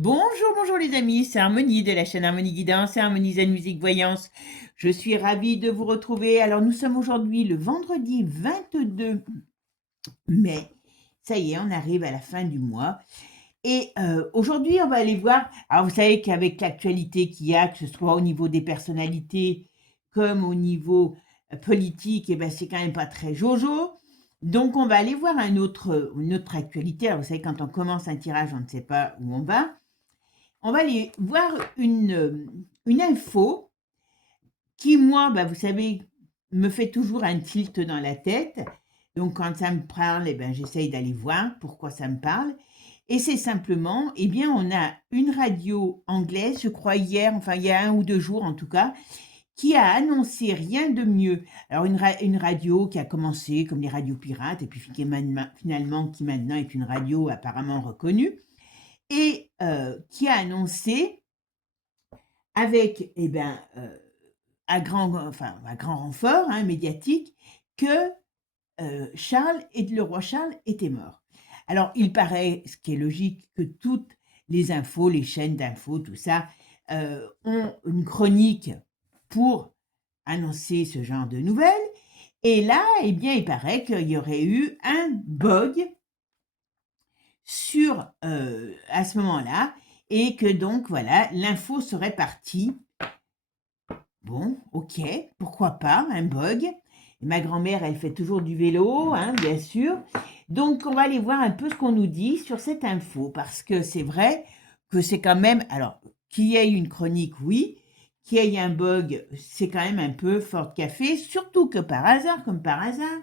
Bonjour, bonjour les amis, c'est Harmonie de la chaîne Harmonie Guidance et Harmonie Zen Musique Voyance. Je suis ravie de vous retrouver. Alors nous sommes aujourd'hui le vendredi 22 mai. Ça y est, on arrive à la fin du mois. Et aujourd'hui, on va aller voir. Alors vous savez qu'avec l'actualité qu'il y a, que ce soit au niveau des personnalités comme au niveau politique, eh ben, c'est quand même pas très jojo. Donc on va aller voir une autre actualité. Alors vous savez, quand on commence un tirage, on ne sait pas où on va. On va aller voir une info qui, moi, bah, vous savez, me fait toujours un tilt dans la tête. Donc, quand ça me parle, eh ben, j'essaye d'aller voir pourquoi ça me parle. Et c'est simplement, eh bien, on a une radio anglaise, je crois hier, enfin il y a 1 ou 2 jours en tout cas, qui a annoncé rien de mieux. Alors, une radio qui a commencé comme les radios pirates, et puis finalement, qui maintenant est une radio apparemment reconnue, et qui a annoncé avec, eh ben, à grand renfort médiatique, que le roi Charles était mort. Alors, il paraît, ce qui est logique, que toutes les infos, les chaînes d'infos, tout ça, ont une chronique pour annoncer ce genre de nouvelles. Et là, eh bien, il paraît qu'il y aurait eu un bug à ce moment-là, et que donc, voilà, l'info serait partie. Bon, ok, pourquoi pas, un bug. Ma grand-mère, elle fait toujours du vélo, bien sûr. Donc, on va aller voir un peu ce qu'on nous dit sur cette info, parce que c'est vrai que c'est quand même... Alors, qu'il y ait une chronique, oui. Qu'il y ait un bug, c'est quand même un peu fort de café, surtout que par hasard, comme par hasard,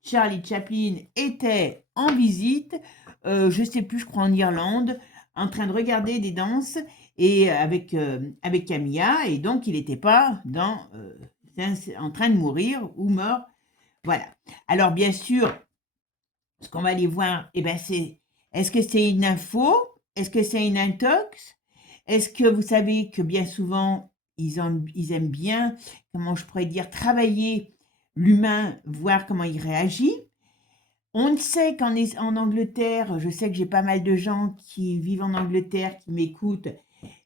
Charlie Chaplin était en visite, je sais plus, je crois en Irlande, en train de regarder des danses et avec Camilla, et donc il n'était pas en train de mourir ou mort. Voilà. Alors bien sûr, ce qu'on va aller voir, eh ben c'est, est-ce que c'est une info? Est-ce que c'est une intox? Est-ce que vous savez que bien souvent, ils aiment bien, comment je pourrais dire, travailler l'humain, voir comment il réagit. On sait en Angleterre, je sais que j'ai pas mal de gens qui vivent en Angleterre, qui m'écoutent,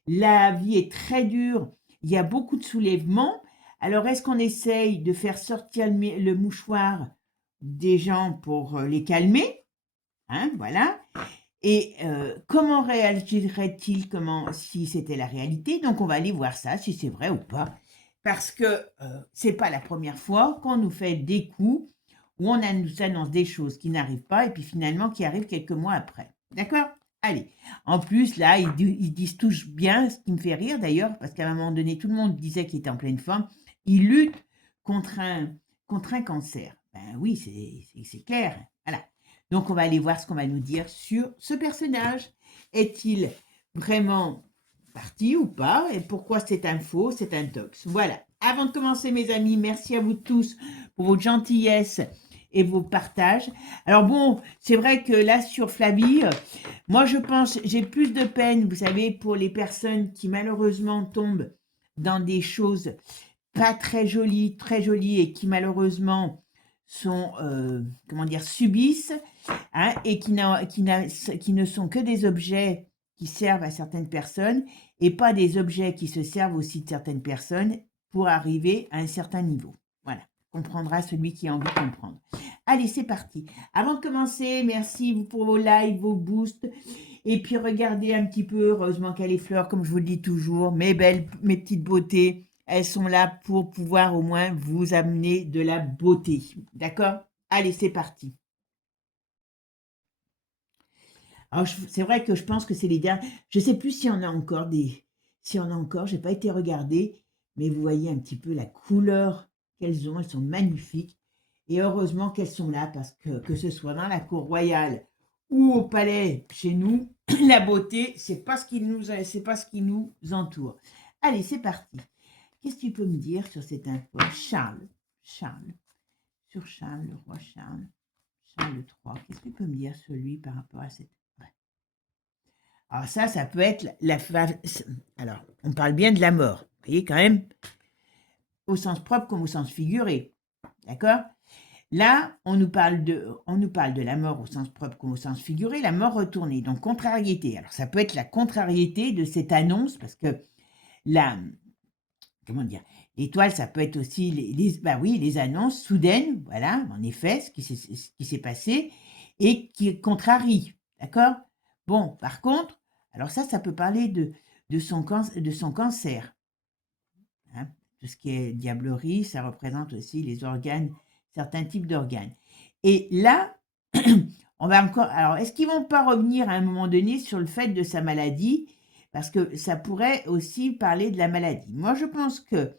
la vie est très dure, il y a beaucoup de soulèvements. Alors, est-ce qu'on essaye de faire sortir le mouchoir des gens pour les calmer? Voilà. Et comment réagirait-il si c'était la réalité? Donc, on va aller voir ça, si c'est vrai ou pas. Parce que c'est pas la première fois qu'on nous fait des coups où nous annonce des choses qui n'arrivent pas et puis finalement qui arrivent quelques mois après. D'accord? Allez. En plus, là, ils disent tous bien, ce qui me fait rire d'ailleurs, parce qu'à un moment donné, tout le monde disait qu'il était en pleine forme. Il lutte contre un cancer. Ben oui, c'est clair. Voilà. Donc, on va aller voir ce qu'on va nous dire sur ce personnage. Est-il vraiment parti ou pas? Et pourquoi c'est un faux, c'est un tox? Voilà. Avant de commencer, mes amis, merci à vous tous pour votre gentillesse et vos partages. Alors bon, c'est vrai que là, sur Flavie, moi, je pense, j'ai plus de peine, vous savez, pour les personnes qui malheureusement tombent dans des choses pas très jolies et qui malheureusement sont, comment dire, subissent, et qui ne sont que des objets qui servent à certaines personnes et pas des objets qui se servent aussi de certaines personnes pour arriver à un certain niveau. Voilà, comprendra celui qui a envie de comprendre. Allez, c'est parti. Avant de commencer, merci pour vos likes, vos boosts. Et puis regardez un petit peu, heureusement qu'il y a les fleurs, comme je vous le dis toujours, mes belles, mes petites beautés, elles sont là pour pouvoir au moins vous amener de la beauté. D'accord? Allez, c'est parti. Alors, c'est vrai que je pense que c'est les derniers. Je ne sais plus s'il y en a encore s'il y en a encore, je n'ai pas été regarder, mais vous voyez un petit peu la couleur qu'elles ont, elles sont magnifiques. Et heureusement qu'elles sont là, parce que ce soit dans la cour royale ou au palais chez nous, la beauté, c'est pas ce qui nous entoure. Allez, c'est parti. Qu'est-ce que tu peux me dire sur cette info? Charles, sur Charles, le roi Charles, Charles III. Qu'est-ce que tu peux me dire sur lui par rapport à cette... Ouais. Alors ça peut être alors, on parle bien de la mort. Vous voyez quand même, au sens propre comme au sens figuré. D'accord? Là, on nous parle de la mort au sens propre comme au sens figuré, la mort retournée, donc contrariété. Alors, ça peut être la contrariété de cette annonce, parce que la, comment dire, l'étoile, ça peut être aussi bah oui, les annonces soudaines, voilà, en effet, ce qui s'est passé, et qui contrarie, d'accord? Bon, par contre, alors ça peut parler de son cancer, hein. Tout ce qui est diablerie, ça représente aussi les organes, certains types d'organes. Et là, on va encore. Alors, est-ce qu'ils vont pas revenir à un moment donné sur le fait de sa maladie? Parce que ça pourrait aussi parler de la maladie. Moi, je pense que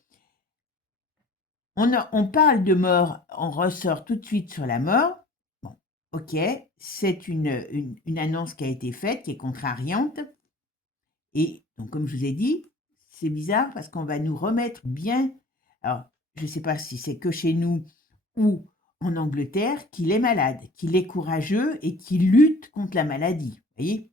on parle de mort, on ressort tout de suite sur la mort. Bon, ok, c'est une annonce qui a été faite, qui est contrariante. Et donc, comme je vous ai dit, c'est bizarre parce qu'on va nous remettre bien. Alors, je ne sais pas si c'est que chez nous ou en Angleterre, qu'il est malade, qu'il est courageux et qu'il lutte contre la maladie. Vous voyez?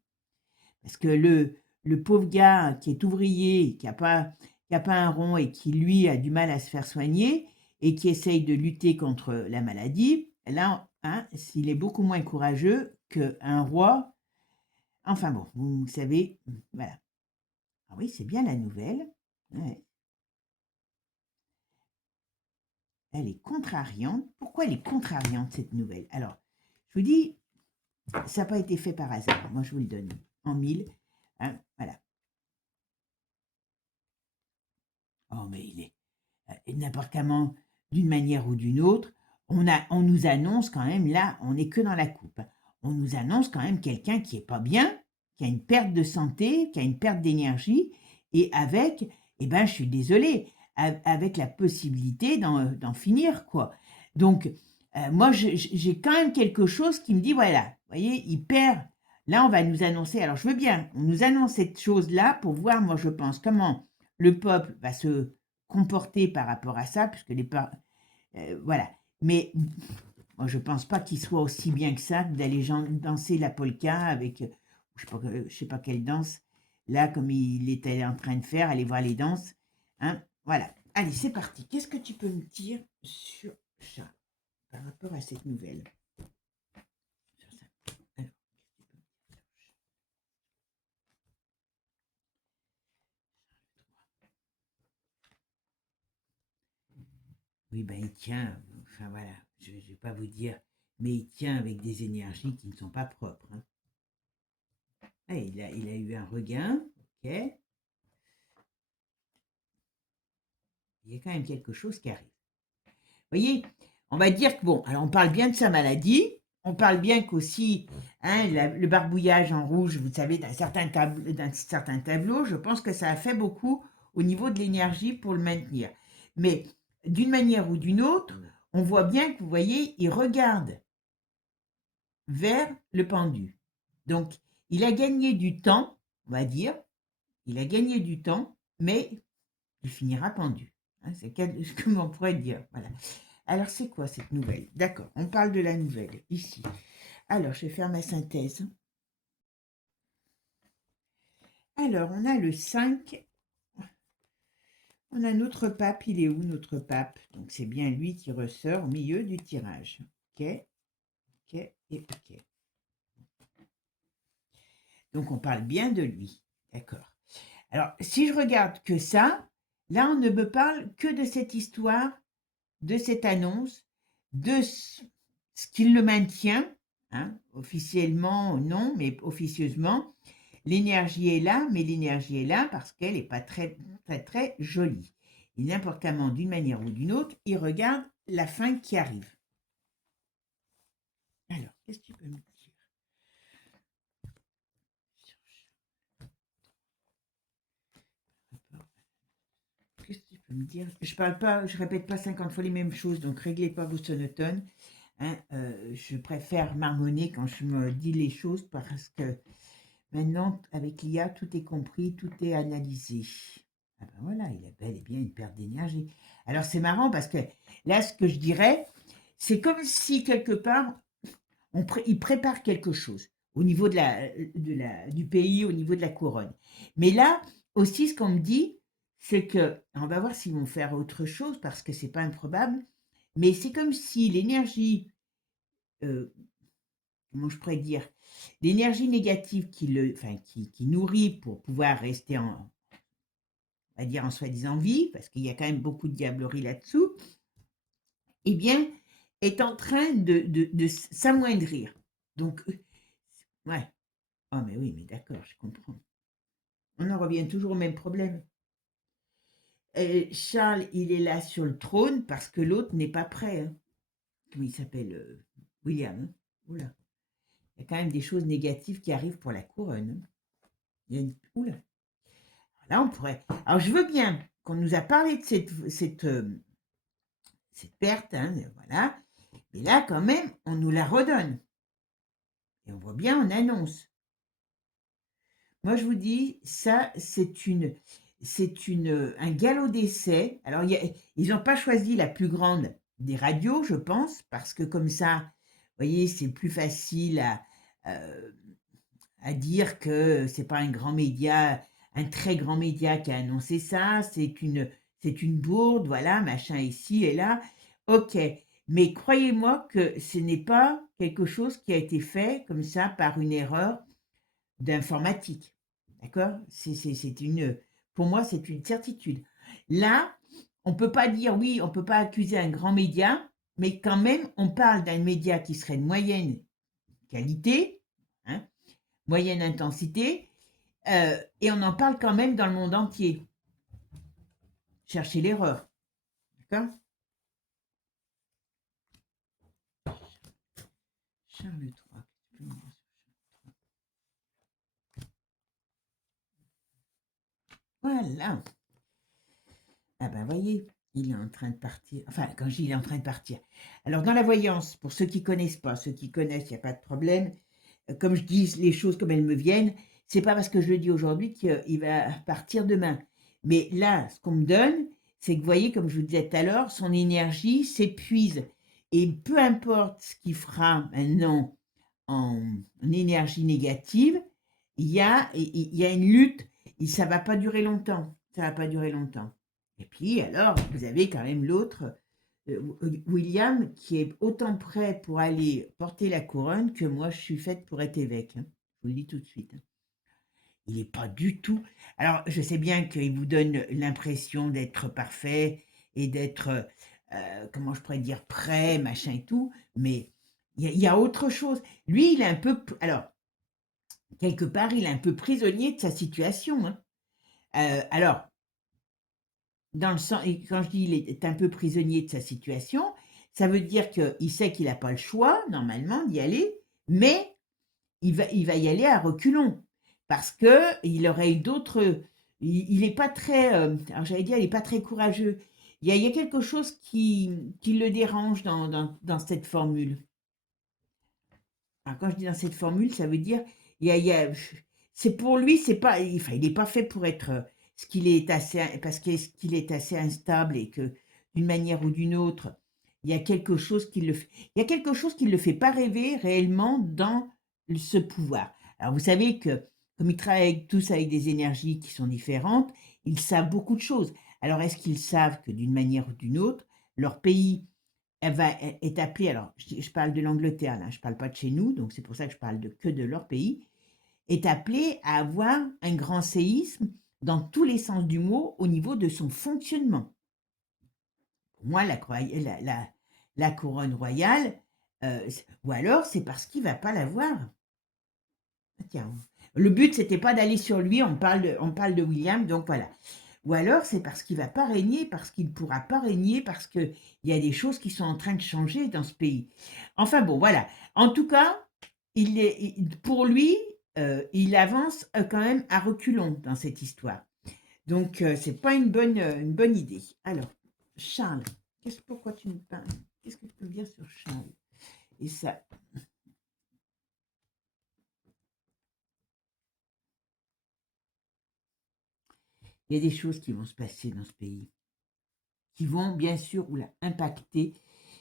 Parce que le pauvre gars qui est ouvrier, qui a pas un rond et qui, lui, a du mal à se faire soigner et qui essaye de lutter contre la maladie, là, hein, s'il est beaucoup moins courageux qu'un roi. Enfin bon, vous savez, voilà. Ah oui, c'est bien la nouvelle. Ouais. Elle est contrariante. Pourquoi elle est contrariante, cette nouvelle? Alors, je vous dis, ça n'a pas été fait par hasard. Moi, je vous le donne en mille. Hein, voilà. Oh, mais il est n'importe comment, d'une manière ou d'une autre. On nous annonce quand même, là, on n'est que dans la coupe. On nous annonce quand même quelqu'un qui est pas bien, qui a une perte de santé, qui a une perte d'énergie, et avec, eh ben, je suis désolée, avec la possibilité d'en finir, quoi. Donc, moi, j'ai quand même quelque chose qui me dit, voilà, vous voyez, il perd. Là, on va nous annoncer, alors je veux bien, on nous annonce cette chose-là pour voir, moi, je pense, comment le peuple va se comporter par rapport à ça, puisque voilà. Mais moi, je pense pas qu'il soit aussi bien que ça d'aller danser la polka avec, je sais pas quelle danse, là, comme il était en train de faire, aller voir les danses. Hein, voilà. Allez, c'est parti. Qu'est-ce que tu peux me dire sur ça, par rapport à cette nouvelle? Sur ça. Alors, oui, ben il tient, enfin voilà, je ne vais pas vous dire, mais il tient avec des énergies qui ne sont pas propres. Hein. Ah, il a eu un regain, ok. Il y a quand même quelque chose qui arrive. Vous voyez, on va dire que, bon, alors on parle bien de sa maladie, on parle bien qu'aussi, hein, le barbouillage en rouge, vous savez, d'un certain tableau, je pense que ça a fait beaucoup au niveau de l'énergie pour le maintenir. Mais d'une manière ou d'une autre, on voit bien que, vous voyez, il regarde vers le pendu. Donc, il a gagné du temps, on va dire, il a gagné du temps, mais il finira pendu. Hein, c'est comme on pourrait dire. Voilà. Alors, c'est quoi cette nouvelle? D'accord, on parle de la nouvelle, ici. Alors, je vais faire ma synthèse. Alors, on a le 5. On a notre pape. Il est où, notre pape? Donc, c'est bien lui qui ressort au milieu du tirage. OK, OK et OK. Donc, on parle bien de lui. D'accord. Alors, si je regarde que ça, là, on ne me parle que de cette histoire, de cette annonce, de ce qui le maintient, hein, officiellement non, mais officieusement. L'énergie est là, mais l'énergie est là parce qu'elle n'est pas très, très, très jolie. Et n'importe comment, d'une manière ou d'une autre, il regarde la fin qui arrive. Alors, qu'est-ce que tu peux me dire? Qu'est-ce que tu peux me dire? Je parle pas, je répète pas 50 fois les mêmes choses, donc réglez pas vos sonotones. Hein, je préfère marmonner quand je me dis les choses parce que maintenant, avec l'IA, tout est compris, tout est analysé. Ah ben voilà, il a bel et bien une perte d'énergie. Alors c'est marrant parce que là, ce que je dirais, c'est comme si quelque part, il prépare quelque chose au niveau du pays, au niveau de la couronne. Mais là, aussi, ce qu'on me dit, c'est que, on va voir s'ils vont faire autre chose parce que c'est pas improbable, mais c'est comme si l'énergie, comment je pourrais dire, l'énergie négative qui nourrit pour pouvoir rester on va dire en soi-disant vie, parce qu'il y a quand même beaucoup de diablerie là-dessous, eh bien, est en train de s'amoindrir. Donc, ouais. Ah, mais oui, mais d'accord, je comprends. On en revient toujours au même problème. Charles, il est là sur le trône parce que l'autre n'est pas prêt, hein. Comment il s'appelle William, hein. Oula. Il y a quand même des choses négatives qui arrivent pour la couronne, hein. Oula. Là, on pourrait. Alors, je veux bien qu'on nous a parlé de cette perte, hein, voilà. Mais là, quand même, on nous la redonne. Et on voit bien, on annonce. Moi, je vous dis, ça, un galop d'essai. Alors, ils n'ont pas choisi la plus grande des radios, je pense, parce que comme ça, vous voyez, c'est plus facile euh, à dire que c'est pas un grand média, un très grand média qui a annoncé ça, c'est une bourde, voilà, machin ici et là. Ok, mais croyez-moi que ce n'est pas quelque chose qui a été fait comme ça par une erreur d'informatique. D'accord? Pour moi, c'est une certitude. Là, on ne peut pas dire, oui, on ne peut pas accuser un grand média, mais quand même, on parle d'un média qui serait de moyenne qualité, hein, moyenne intensité, et on en parle quand même dans le monde entier. Cherchez l'erreur. D'accord? Charles III. Voilà. Ah ben voyez, il est en train de partir. Enfin, quand je dis il est en train de partir. Alors dans la voyance, pour ceux qui connaissent pas, ceux qui connaissent, il n'y a pas de problème. Comme je dis les choses comme elles me viennent, c'est pas parce que je le dis aujourd'hui qu'il va partir demain. Mais là, ce qu'on me donne, c'est que vous voyez, comme je vous disais tout à l'heure, son énergie s'épuise. Et peu importe ce qu'il fera maintenant en énergie négative, il y a une lutte et ça va pas durer longtemps. Ça va pas durer longtemps. Et puis alors, vous avez quand même l'autre, William, qui est autant prêt pour aller porter la couronne que moi je suis faite pour être évêque, hein. Je vous le dis tout de suite, hein. Il n'est pas du tout. Alors, je sais bien qu'il vous donne l'impression d'être parfait et d'être, comment je pourrais dire, prêt, machin et tout, mais il y a autre chose. Lui, il est un peu. Alors, quelque part, il est un peu prisonnier de sa situation, hein. Alors, dans le sens, et quand je dis il est un peu prisonnier de sa situation, ça veut dire qu'il sait qu'il n'a pas le choix, normalement, d'y aller, mais il va y aller à reculons. Parce que il aurait eu d'autres. Il n'est pas très. Alors, j'allais dire, il n'est pas très courageux. Il y a quelque chose qui le dérange dans cette formule. Alors, quand je dis dans cette formule, ça veut dire, c'est pour lui, c'est pas, enfin, il n'est pas fait pour être ce qu'il est assez, parce qu'il est assez instable et que d'une manière ou d'une autre, il y a quelque chose qui le fait pas rêver réellement dans ce pouvoir. Alors, vous savez que comme ils travaillent tous avec des énergies qui sont différentes, ils savent beaucoup de choses. Alors, est-ce qu'ils savent que d'une manière ou d'une autre, leur pays est appelée, alors je parle de l'Angleterre, là, je ne parle pas de chez nous, donc c'est pour ça que je parle que de leur pays, est appelée à avoir un grand séisme dans tous les sens du mot au niveau de son fonctionnement. Pour moi, la couronne royale, ou alors c'est parce qu'il ne va pas l'avoir. Ah, tiens, le but, c'était pas d'aller sur lui, on parle de William, donc voilà. Ou alors c'est parce qu'il ne va pas régner, parce qu'il ne pourra pas régner, parce qu'il y a des choses qui sont en train de changer dans ce pays. Enfin bon, voilà. En tout cas, pour lui, il avance quand même à reculons dans cette histoire. Donc, c'est pas une bonne idée. Alors, Charles, pourquoi tu me parles? Qu'est-ce que tu peux me dire sur Charles? Et ça, il y a des choses qui vont se passer dans ce pays, qui vont bien sûr impacter.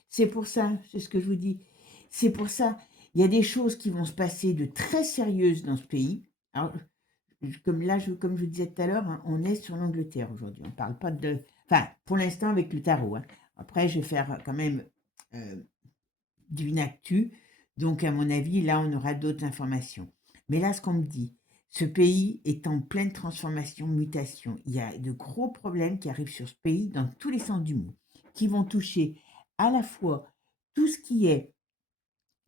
C'est pour ça, c'est ce que je vous dis. C'est pour ça, il y a des choses qui vont se passer de très sérieuses dans ce pays. Alors, comme là, comme je vous disais tout à l'heure, hein, on est sur l'Angleterre aujourd'hui. On ne parle pas de. Enfin, pour l'instant avec le tarot, hein. Après, je vais faire quand même d'une actu. Donc, à mon avis, là, on aura d'autres informations. Mais là, ce qu'on me dit, ce pays est en pleine transformation, mutation. Il y a de gros problèmes qui arrivent sur ce pays dans tous les sens du mot, qui vont toucher à la fois tout ce qui est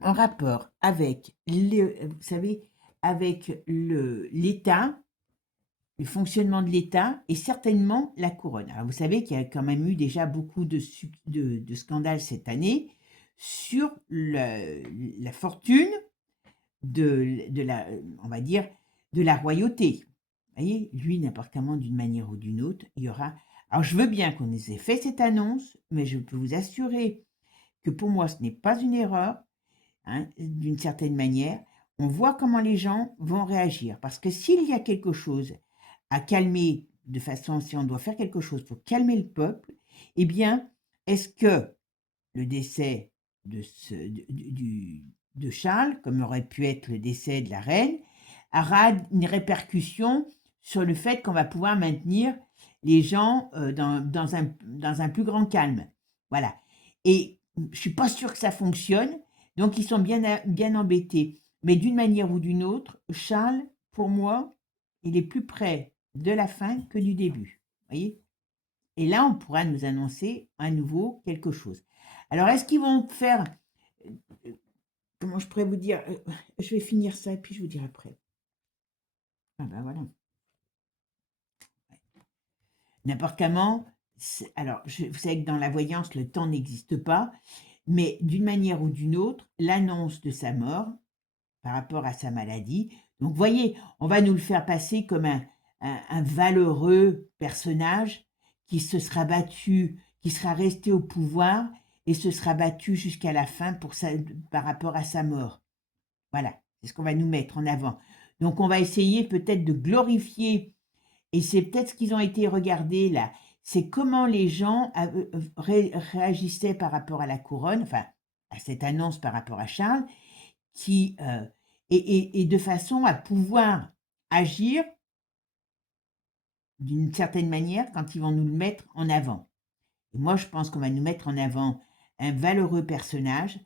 en rapport avec, vous savez, avec l'État, le fonctionnement de l'État et certainement la couronne. Alors, vous savez qu'il y a quand même eu déjà beaucoup de scandales cette année sur la fortune de la, on va dire, de la royauté. Vous voyez, lui, n'importe comment, d'une manière ou d'une autre, il y aura... Alors, je veux bien qu'on ait fait cette annonce, mais je peux vous assurer que pour moi, ce n'est pas une erreur, hein, d'une certaine manière. On voit comment les gens vont réagir. Parce que s'il y a quelque chose à calmer, de façon, si on doit faire quelque chose pour calmer le peuple, eh bien, est-ce que le décès de Charles, comme aurait pu être le décès de la reine, aura une répercussion sur le fait qu'on va pouvoir maintenir les gens dans un plus grand calme. Voilà. Et je ne suis pas sûre que ça fonctionne, donc ils sont bien embêtés. Mais d'une manière ou d'une autre, Charles, pour moi, il est plus près de la fin que du début. Voyez. Et là, on pourra nous annoncer à nouveau quelque chose. Alors, est-ce qu'ils vont faire... comment je pourrais vous dire, je vais finir ça et puis je vous dirai après. Ah ben voilà. N'importe comment, alors, vous savez que dans la voyance, le temps n'existe pas, mais d'une manière ou d'une autre, l'annonce de sa mort par rapport à sa maladie. Donc, vous voyez, on va nous le faire passer comme un valeureux personnage qui se sera battu, qui sera resté au pouvoir et se sera battu jusqu'à la fin par rapport à sa mort. Voilà, c'est ce qu'on va nous mettre en avant. Donc, on va essayer peut-être de glorifier, et c'est peut-être ce qu'ils ont été regardés là, c'est comment les gens réagissaient par rapport à la couronne, enfin, à cette annonce par rapport à Charles, qui, et de façon à pouvoir agir d'une certaine manière quand ils vont nous le mettre en avant. Et moi, je pense qu'on va nous mettre en avant un valeureux personnage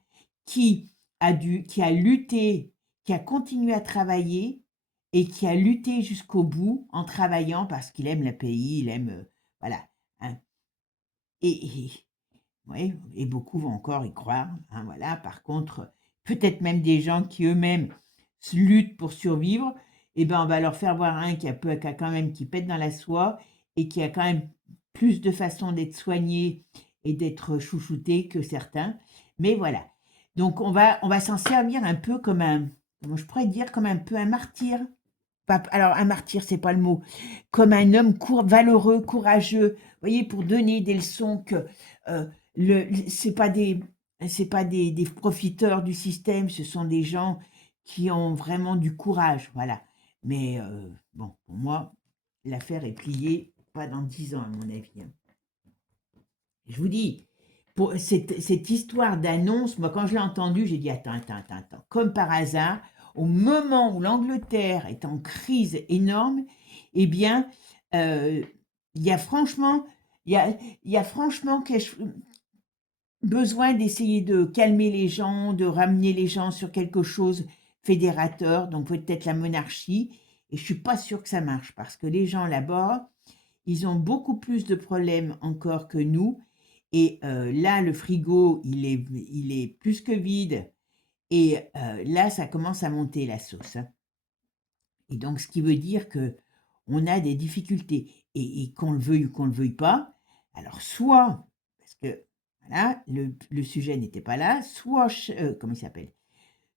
qui qui a lutté, qui a continué à travailler et qui a lutté jusqu'au bout en travaillant parce qu'il aime le pays, il aime, voilà. Hein. Et, ouais, et beaucoup vont encore y croire. Hein, voilà. Par contre, peut-être même des gens qui eux-mêmes luttent pour survivre, eh ben, on va leur faire voir un qui a quand même qui pète dans la soie et qui a quand même plus de façons d'être soigné et d'être chouchouté que certains. Mais voilà. Donc on va s'en servir un peu comme comment je pourrais dire, comme un peu un martyr. Alors un martyr, c'est pas le mot, comme un homme valeureux, courageux. Vous voyez, pour donner des leçons que euh, c'est pas des profiteurs du système, ce sont des gens qui ont vraiment du courage, voilà. Mais bon, pour moi, l'affaire est pliée, pas dans 10 ans à mon avis. Hein. Je vous dis, pour cette histoire d'annonce, moi quand je l'ai entendue, j'ai dit attends. Comme par hasard, au moment où l'Angleterre est en crise énorme, eh bien, il y a franchement, il y a franchement besoin d'essayer de calmer les gens, de ramener les gens sur quelque chose fédérateur, donc peut-être la monarchie. Et je suis pas sûre que ça marche parce que les gens là-bas, ils ont beaucoup plus de problèmes encore que nous. Et là, le frigo, il est plus que vide. Et là, ça commence à monter la sauce. Hein. Et donc, ce qui veut dire que on a des difficultés. Et qu'on le veuille ou qu'on ne le veuille pas, alors soit, parce que voilà, le sujet n'était pas là, soit, comment il s'appelle,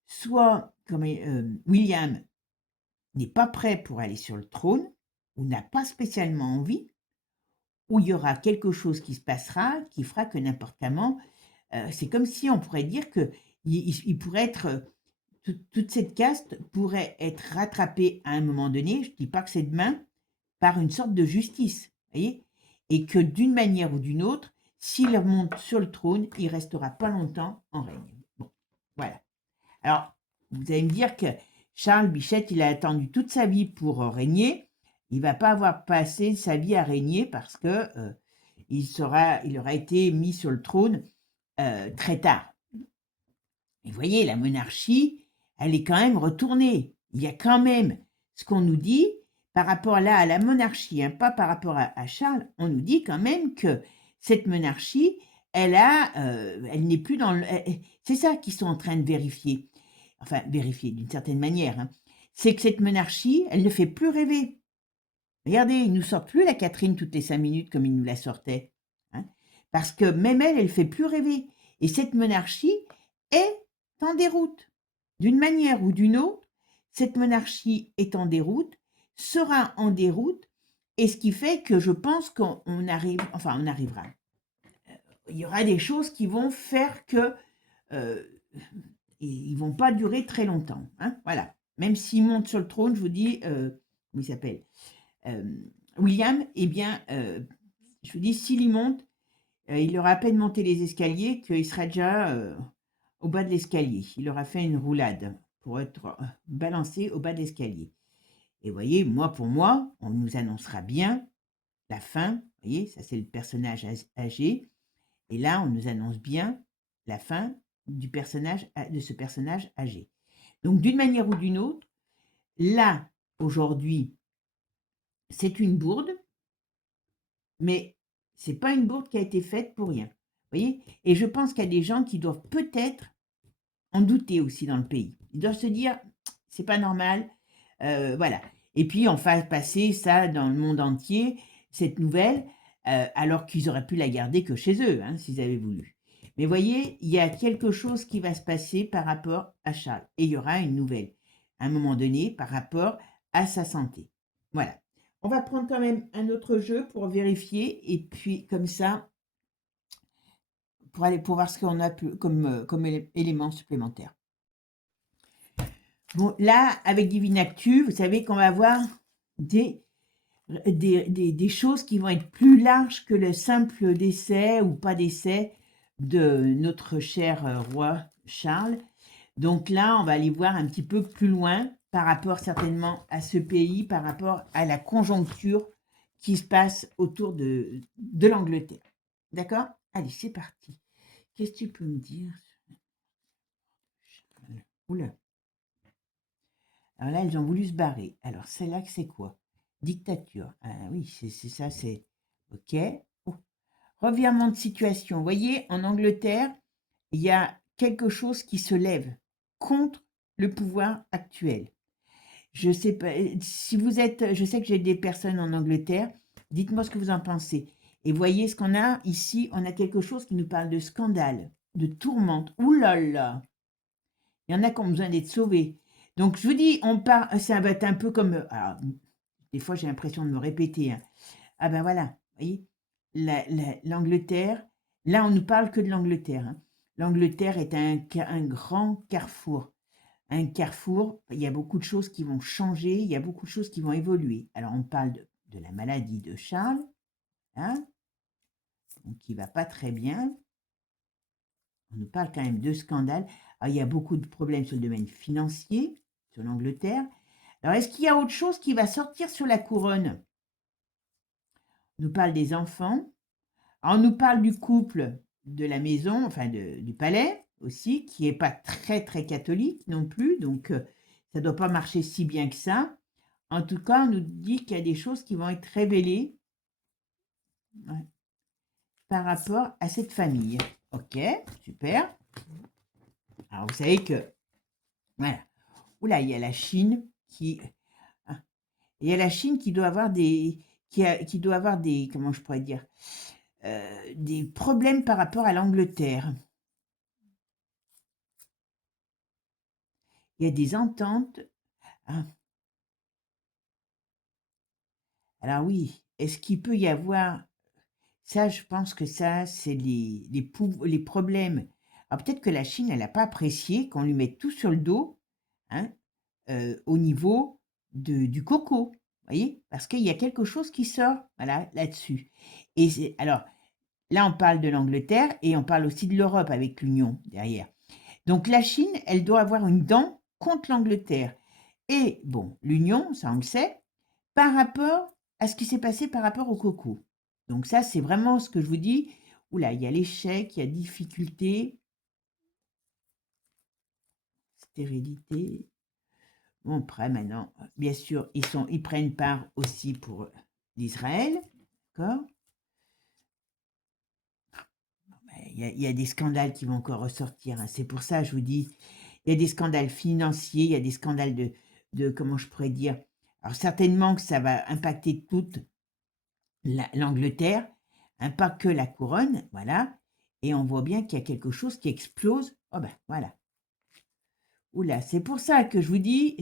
soit comme, William n'est pas prêt pour aller sur le trône, ou n'a pas spécialement envie, ou il y aura quelque chose qui se passera qui fera que n'importe comment, c'est comme si on pourrait dire que il pourrait être, toute cette caste pourrait être rattrapée à un moment donné, je ne dis pas que c'est demain, par une sorte de justice, voyez, et que d'une manière ou d'une autre, s'il remonte sur le trône, il restera pas longtemps en règne. Bon, voilà. Alors, vous allez me dire que Charles Bichette, il a attendu toute sa vie pour régner. Il va pas avoir passé sa vie à régner parce que il aura été mis sur le trône très tard. Et vous voyez, la monarchie, elle est quand même retournée. Il y a quand même ce qu'on nous dit par rapport là à la monarchie, hein, pas par rapport à Charles, on nous dit quand même que cette monarchie, elle n'est plus dans le... C'est ça qu'ils sont en train de vérifier. Enfin, vérifier d'une certaine manière. Hein. C'est que cette monarchie, elle ne fait plus rêver. Regardez, ils nous sortent plus la Catherine toutes les 5 minutes comme ils nous la sortaient. Hein. Parce que même elle, elle fait plus rêver. Et cette monarchie est en déroute. D'une manière ou d'une autre, cette monarchie est en déroute, sera en déroute, et ce qui fait que je pense qu'on arrive, enfin on arrivera. Il y aura des choses qui vont faire que ils vont pas durer très longtemps. Hein, voilà. Même s'il monte sur le trône, je vous dis, comment il s'appelle William, eh bien, je vous dis, s'il y monte, il aura à peine monté les escaliers qu'il sera déjà au bas de l'escalier. Il aura fait une roulade pour être balancé au bas de l'escalier. Et vous voyez, pour moi, on nous annoncera bien la fin. Vous voyez, ça c'est le personnage âgé. Et là, on nous annonce bien la fin de ce personnage âgé. Donc, d'une manière ou d'une autre, là, aujourd'hui, c'est une bourde, mais c'est pas une bourde qui a été faite pour rien. Vous voyez? Et je pense qu'il y a des gens qui doivent peut-être en douter aussi dans le pays. Ils doivent se dire, c'est pas normal, voilà. Et puis, on fait passer ça dans le monde entier, cette nouvelle, alors qu'ils auraient pu la garder que chez eux, hein, s'ils avaient voulu. Mais voyez, il y a quelque chose qui va se passer par rapport à Charles. Et il y aura une nouvelle, à un moment donné, par rapport à sa santé. Voilà. On va prendre quand même un autre jeu pour vérifier. Et puis, comme ça, pour voir ce qu'on a comme élément supplémentaire. Bon, là, avec Divine Actu, vous savez qu'on va avoir des choses qui vont être plus larges que le simple décès ou pas décès de notre cher roi Charles. Donc là, on va aller voir un petit peu plus loin par rapport certainement à ce pays, par rapport à la conjoncture qui se passe autour de l'Angleterre. D'accord? Allez, c'est parti. Qu'est-ce que tu peux me dire? Oula. Alors là, elles ont voulu se barrer. Alors, celle-là, c'est quoi? Dictature. Ah oui, c'est ça, c'est... OK. Oh. Revirement de situation. Vous voyez, en Angleterre, il y a quelque chose qui se lève contre le pouvoir actuel. Je sais pas, si vous êtes... Je sais que j'ai des personnes en Angleterre. Dites-moi ce que vous en pensez. Et voyez ce qu'on a ici. On a quelque chose qui nous parle de scandale, de tourmente. Ouh là là! Il y en a qui ont besoin d'être sauvés. Donc, je vous dis, ça va être un peu comme... Alors, des fois, j'ai l'impression de me répéter. Hein. Ah ben voilà, vous voyez, l'Angleterre, là, on ne parle que de l'Angleterre. Hein. L'Angleterre est un grand carrefour. Un carrefour, il y a beaucoup de choses qui vont changer, il y a beaucoup de choses qui vont évoluer. Alors, on parle de la maladie de Charles, hein, donc qui ne va pas très bien. On nous parle quand même de scandales. Alors, il y a beaucoup de problèmes sur le domaine financier, sur l'Angleterre. Alors, est-ce qu'il y a autre chose qui va sortir sur la couronne? On nous parle des enfants. Alors, on nous parle du couple de la maison, enfin du palais aussi, qui n'est pas très, très catholique non plus. Donc, ça ne doit pas marcher si bien que ça. En tout cas, on nous dit qu'il y a des choses qui vont être révélées par rapport à cette famille. Ok, super. Alors, vous savez que, voilà. Oula, il y a la Chine qui... Il y a la Chine qui doit avoir qui doit avoir des, comment je pourrais dire, des problèmes par rapport à l'Angleterre. Il y a des ententes. Ah. Alors oui, est-ce qu'il peut y avoir... Ça, je pense que ça, c'est les problèmes. Alors peut-être que la Chine, elle n'a pas apprécié qu'on lui mette tout sur le dos, hein, au niveau du coco. Vous voyez? Parce qu'il y a quelque chose qui sort, voilà, là-dessus. Et alors, là, on parle de l'Angleterre et on parle aussi de l'Europe avec l'Union derrière. Donc la Chine, elle doit avoir une dent contre l'Angleterre. Et bon, l'Union, ça on le sait, par rapport à ce qui s'est passé par rapport au coco. Donc ça, c'est vraiment ce que je vous dis. Oula, il y a l'échec, il y a difficulté, stérilité. Bon, après, maintenant, bien sûr, ils prennent part aussi pour l'Israël, d'accord? Il y a des scandales qui vont encore ressortir, hein. C'est pour ça, je vous dis, il y a des scandales financiers, il y a des scandales comment je pourrais dire, alors certainement que ça va impacter toute l'Angleterre, hein, pas que la couronne, voilà, et on voit bien qu'il y a quelque chose qui explose. Oh ben, voilà. Oula, c'est pour ça que je vous dis,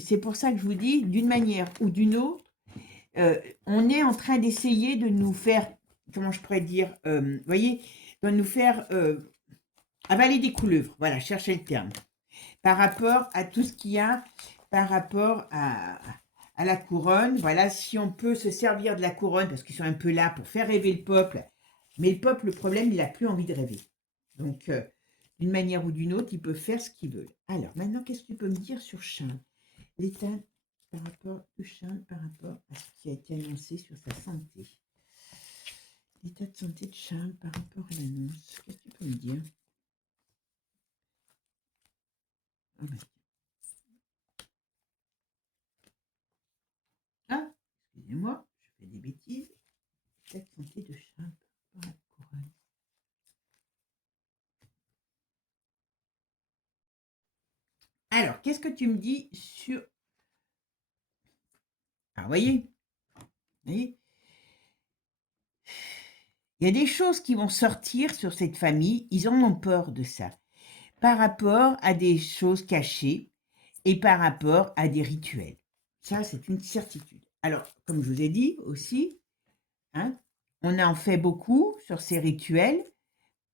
d'une manière ou d'une autre, on est en train d'essayer de nous faire, comment je pourrais dire, vous voyez, de nous faire avaler des couleuvres, voilà, cherchez le terme, par rapport à tout ce qu'il y a, par rapport à la couronne, voilà, si on peut se servir de la couronne, parce qu'ils sont un peu là pour faire rêver le peuple, mais le peuple, le problème, il n'a plus envie de rêver. Donc, d'une manière ou d'une autre, ils peuvent faire ce qu'ils veulent. Alors, maintenant, qu'est-ce que tu peux me dire sur Charles? L'état par rapport de Charles, par rapport à ce qui a été annoncé sur sa santé. L'état de santé de Charles par rapport à l'annonce. Qu'est-ce que tu peux me dire? Ah, ben, ah, excusez-moi, je fais des bêtises. L'état de santé de Charles par rapport à la couronne. Alors, qu'est-ce que tu me dis sur... Ah, vous voyez, il y a des choses qui vont sortir sur cette famille, ils en ont peur de ça, par rapport à des choses cachées et par rapport à des rituels. Ça, c'est une certitude. Alors, comme je vous ai dit aussi, hein, on en fait beaucoup sur ces rituels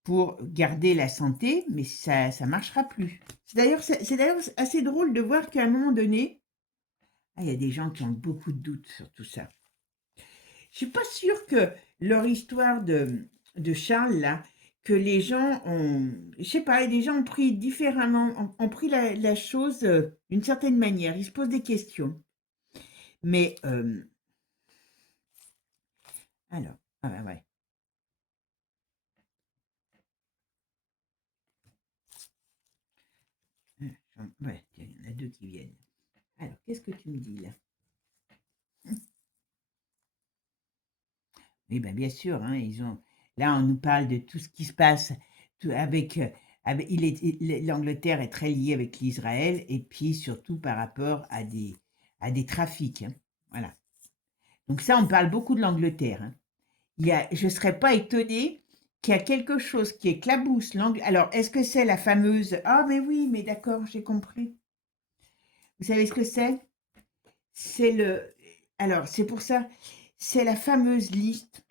pour garder la santé, mais ça ne marchera plus. C'est d'ailleurs assez drôle de voir qu'à un moment donné, il y a des gens qui ont beaucoup de doutes sur tout ça. Je suis pas sûre que leur histoire de Charles, là, que les gens ont, je sais pas, les gens ont pris différemment, ont pris la chose d'une certaine manière. Ils se posent des questions. Mais, alors, ah ben ouais. Ouais, tiens, il y en a deux qui viennent. Alors, qu'est-ce que tu me dis là? Oui, ben bien sûr, hein, là, on nous parle de tout ce qui se passe avec, l'Angleterre est très liée avec l'Israël et puis surtout par rapport à des trafics, hein, voilà. Donc ça, on parle beaucoup de l'Angleterre, hein. Je ne serais pas étonnée qu'il y a quelque chose qui éclabousse l'Angleterre. Alors, est-ce que c'est la fameuse... Ah, mais oui, mais d'accord, j'ai compris. Vous savez ce que c'est? C'est le... Alors, c'est pour ça, c'est la fameuse liste.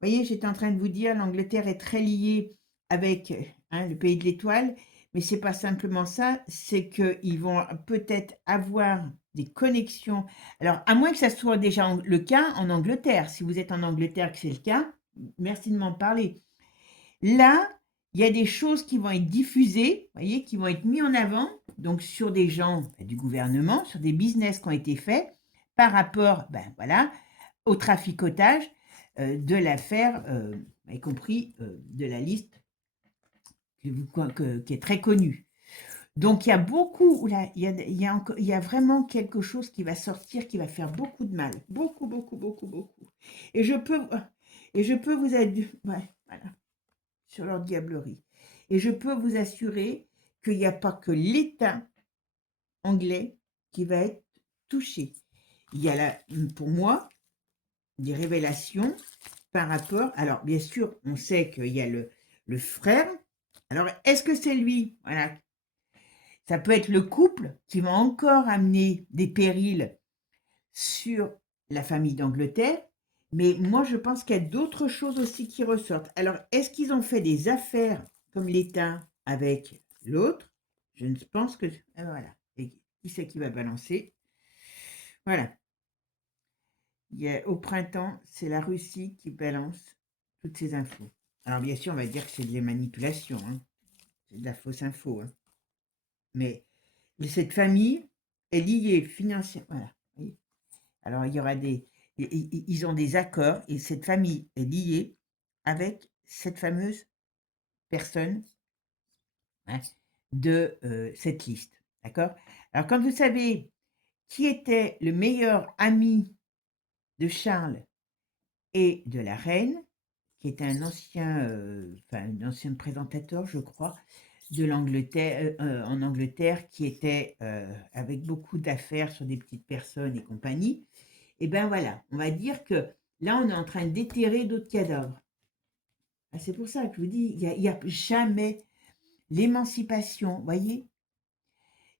Vous voyez, j'étais en train de vous dire, l'Angleterre est très liée avec hein, le pays de l'étoile, mais c'est pas simplement ça, c'est qu'ils vont peut-être avoir des connexions. Alors, à moins que ça soit déjà le cas en Angleterre. Si vous êtes en Angleterre, que c'est le cas, merci de m'en parler. Là, il y a des choses qui vont être diffusées, vous voyez, qui vont être mises en avant, donc sur des gens du gouvernement, sur des business qui ont été faits par rapport, ben voilà, au traficotage de l'affaire, y compris de la liste qui est très connue. Donc il y a beaucoup, là, il y a vraiment quelque chose qui va sortir, qui va faire beaucoup de mal, beaucoup, beaucoup, beaucoup, beaucoup. Et je peux vous aider, ouais, voilà, sur leur diablerie. Et je peux vous assurer qu'il n'y a pas que l'État anglais qui va être touché. Il y a là, pour moi, des révélations par rapport. Alors, bien sûr, on sait qu'il y a le frère. Alors, est-ce que c'est lui? Voilà. Ça peut être le couple qui va encore amener des périls sur la famille d'Angleterre. Mais moi, je pense qu'il y a d'autres choses aussi qui ressortent. Alors, est-ce qu'ils ont fait des affaires comme l'État avec l'autre? Je ne pense que... Voilà. Et qui c'est qui va balancer? Voilà. Au printemps, c'est la Russie qui balance toutes ces infos. Alors bien sûr, on va dire que c'est de la manipulation, hein. C'est de la fausse info, hein. Mais cette famille est liée financièrement. Voilà. Alors il y aura ils ont des accords et cette famille est liée avec cette fameuse personne, hein, de cette liste. D'accord? Alors, quand vous savez qui était le meilleur ami de Charles et de la reine, qui était un ancien présentateur, je crois, de l'Angleterre, en Angleterre, qui était avec beaucoup d'affaires sur des petites personnes et compagnie. Et ben voilà, on va dire que là, on est en train de déterrer d'autres cadavres. Ah, c'est pour ça que je vous dis, il y a jamais l'émancipation. Vous voyez,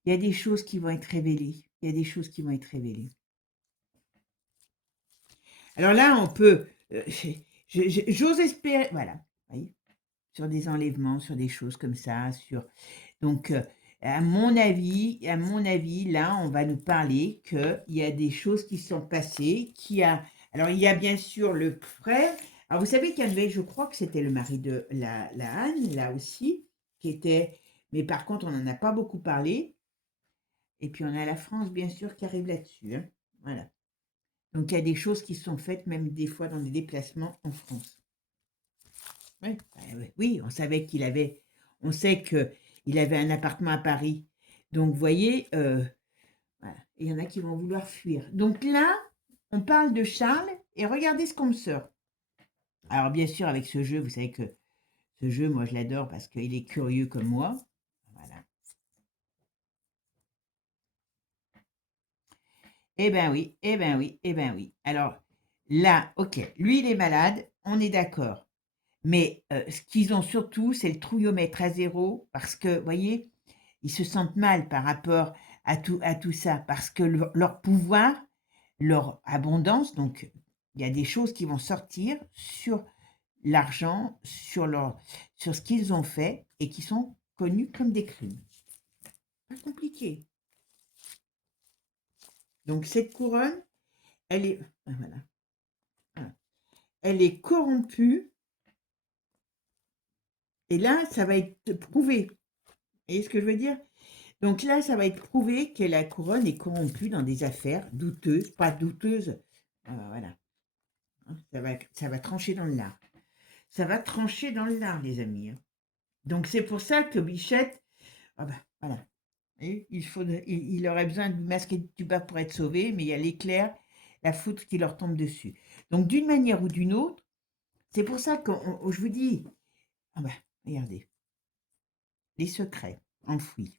il y a des choses qui vont être révélées. Il y a des choses qui vont être révélées. Alors là, on peut, j'ose espérer, voilà, vous voyez, sur des enlèvements, sur des choses comme ça, donc, à mon avis, là, on va nous parler qu'il y a des choses qui sont passées, alors il y a bien sûr le frère. Alors vous savez qu'il y avait, je crois que c'était le mari de la Anne, là aussi, qui était, mais par contre, on n'en a pas beaucoup parlé. Et puis on a la France, bien sûr, qui arrive là-dessus, hein. Voilà. Donc il y a des choses qui sont faites, même des fois dans des déplacements en France. Oui, oui, on savait on sait qu'il avait un appartement à Paris. Donc, vous voyez, voilà. Il y en a qui vont vouloir fuir. Donc là, on parle de Charles et regardez ce qu'on me sort. Alors, bien sûr, avec ce jeu, vous savez que ce jeu, moi, je l'adore parce qu'il est curieux comme moi. Voilà. Eh ben oui, eh ben oui, eh ben oui. Alors là, ok, lui, il est malade, on est d'accord. Mais ce qu'ils ont surtout, c'est le trouillomètre à zéro parce que, vous voyez, ils se sentent mal par rapport à tout ça parce que leur pouvoir, leur abondance, donc il y a des choses qui vont sortir sur l'argent, sur ce qu'ils ont fait et qui sont connus comme des crimes. Pas compliqué. Donc cette couronne, elle est, voilà, voilà. Elle est corrompue et là, ça va être prouvé. Vous voyez ce que je veux dire? Donc là, ça va être prouvé que la couronne est corrompue dans des affaires douteuses, pas douteuses, voilà. Hein, ça va trancher dans le lard. Ça va trancher dans le lard, les amis, hein. Donc c'est pour ça que Bichette, ah ben voilà, et il aurait besoin de masquer de tuba pour être sauvé, mais il y a l'éclair, la foudre qui leur tombe dessus. Donc d'une manière ou d'une autre, c'est pour ça que je vous dis, ah ben, regardez, les secrets enfouis.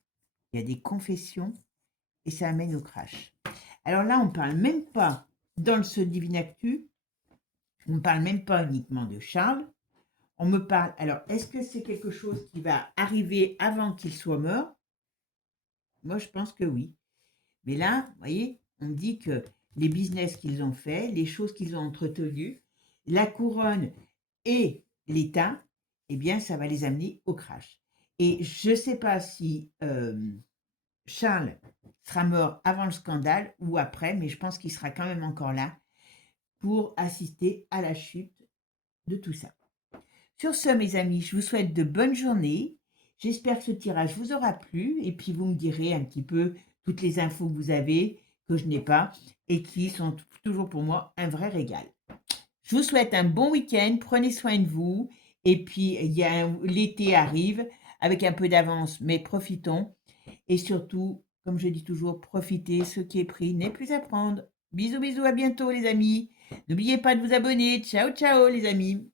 Il y a des confessions et ça amène au crash. Alors là, on ne parle même pas, dans ce Divinactu, on ne parle même pas uniquement de Charles, on me parle, alors est-ce que c'est quelque chose qui va arriver avant qu'il soit mort? Moi, je pense que oui. Mais là, vous voyez, on me dit que les business qu'ils ont faits, les choses qu'ils ont entretenues, la couronne et l'État, eh bien, ça va les amener au crash. Et je ne sais pas si Charles sera mort avant le scandale ou après, mais je pense qu'il sera quand même encore là pour assister à la chute de tout ça. Sur ce, mes amis, je vous souhaite de bonnes journées. J'espère que ce tirage vous aura plu et puis vous me direz un petit peu toutes les infos que vous avez, que je n'ai pas et qui sont toujours pour moi un vrai régal. Je vous souhaite un bon week-end, prenez soin de vous et puis l'été arrive avec un peu d'avance, mais profitons et surtout, comme je dis toujours, profitez, ce qui est pris n'est plus à prendre. Bisous, bisous, à bientôt les amis. N'oubliez pas de vous abonner. Ciao, ciao les amis.